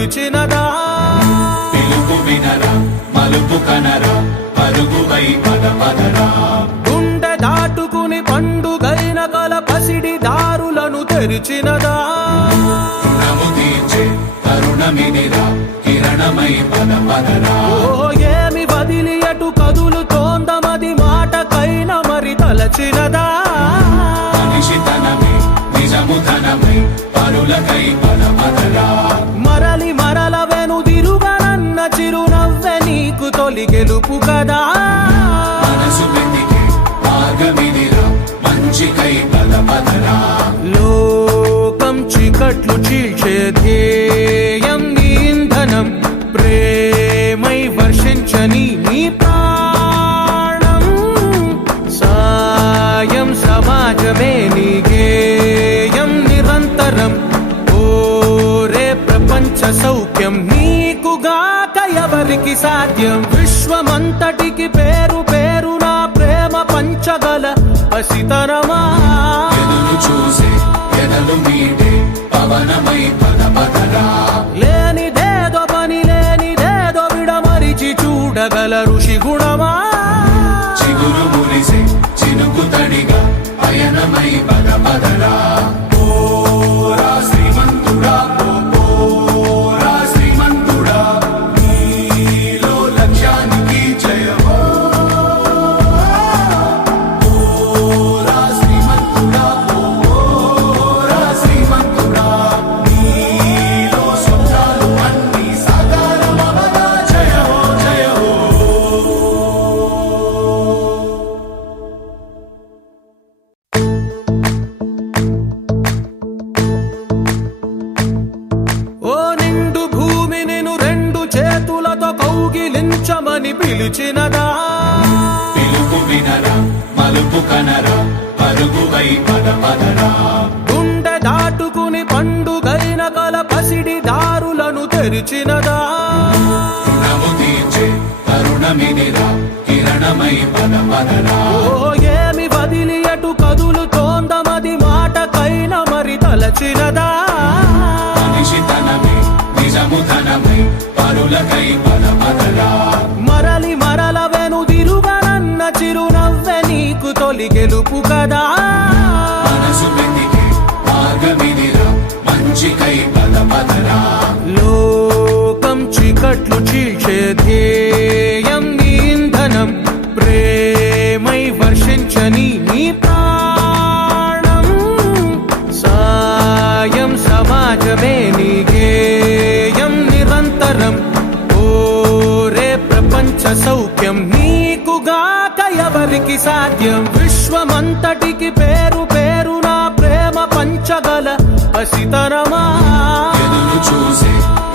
పిలిచినదా పిలుపు వినరా మలుపు కనరా పరుగువై పద పదరా గుండె దాటుకుని పండుగైన కల పసిడి దారులను తెరిచినదా రుణము తీర్చే తరుణమిదిరా కిరణమై పద పదరా ఓ ఏమి వదిలి అటు కదులుతోందమది మాటకైన మరి తలచినదా మనిషితనమే నిజముతనమై పరులకై పద పదరా మరలి మరల వెనుదిరుగనన్న చిరునవ్వె నీకు తొలి గెలుపు కదా మనసు వెతికే మార్గమిదిరా మంచికై పద పదరా లోకం చీకట్లు చీల్చే ధ్యేయం నీ ఇంధనం ప్రేమై వర్షించని నీ ప్రాణం సాయం సమాజమే నీ గేయం నిరంతరం ఓరే ప్రపంచ సౌఖ్యం నీకుగాక ఎవరికి సాధ్యం విశ్వమంతటికి పేరు పేరు నా ప్రేమ పంచగల పసితనమా ఎదురు చూసే ఎదలు మీడే పవనమై పద పదరా లేనిదేదో పని లేనిదేదో విడమరిచి చూడగల ఋషి గుణమా చిగురు మురిసే చినుకు తడిగా పయనమై పద పదరా ఓరా శ్రీమంతుడా ఓరా శ్రీమంతుడా నీలో లక్ష్యానికి జయమో ఓరా శ్రీమంతుడా ఓరా శ్రీమంతుడా నీలో స్వప్నాలు అన్నీ సాకారమవగా జయమో జయమో ఓ నిండు భూమి నిన్ను రెండు చేతులతో కౌగిలించమని పిలిచినదా పిలుపు వినరా మలుపు కనరా పరుగువై పద పదరా గుండె దాటుకుని పండుగైన కల పసిడి దారులను తెరిచినదా రుణము తీర్చే తరుణమిదిరా కిరణమై పద పదరా ఓ ఏమి వదిలి అటు కదులుతోందమది మాటకైన మరి తలచినదా మనిషితనమే నిజముతనమై పరులకై పద పదరా మరలి మరల వెనుదిరుగనన్న చిరునవ్వె నీకు తొలి గెలుపు కదా మనసు వెతికే మార్గమిదిరా మంచికై పద పదరా లోకం చీకట్లు చీల్చే ధ్యేయం నీ ఇంధనం ప్రేమై వర్షించని నీ ప్రాణం సాయం సమాజమే నీ గేయం నిరంతరం ఓరే ప్రపంచ సౌఖ్యం నీకుగాక ఎవరికి సాధ్యం విశ్వమంతటికి పేరు పేరు నా ప్రేమ పంచగల పసితనమా ఎదురు చూసే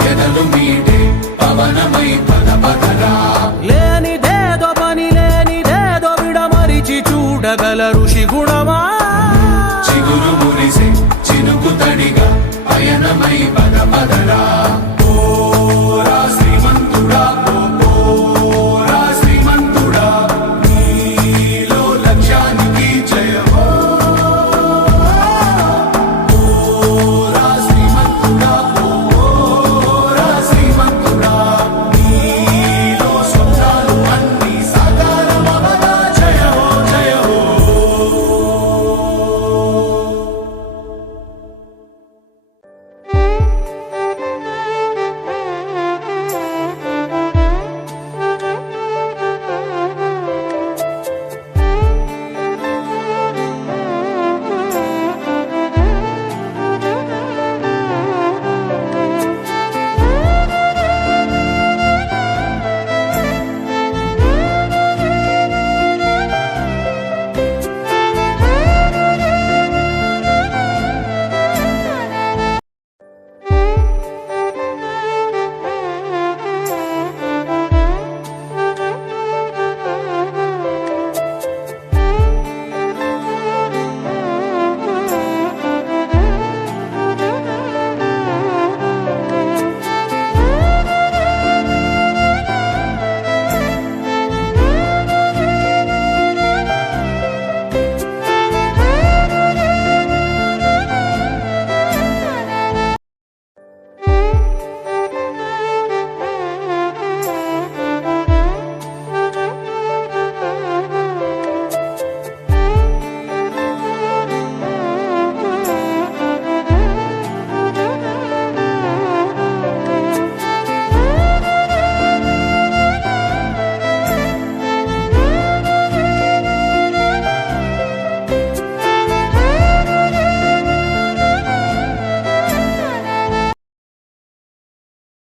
ఎదలు మీడే పవనమై పద పదరా లేనిదేదో పని లేనిదేదో విడమరిచి చూడగల ఋషి గుణమా చిగురు మురిసే చినుకు తడిగా పయనమై పద పదరా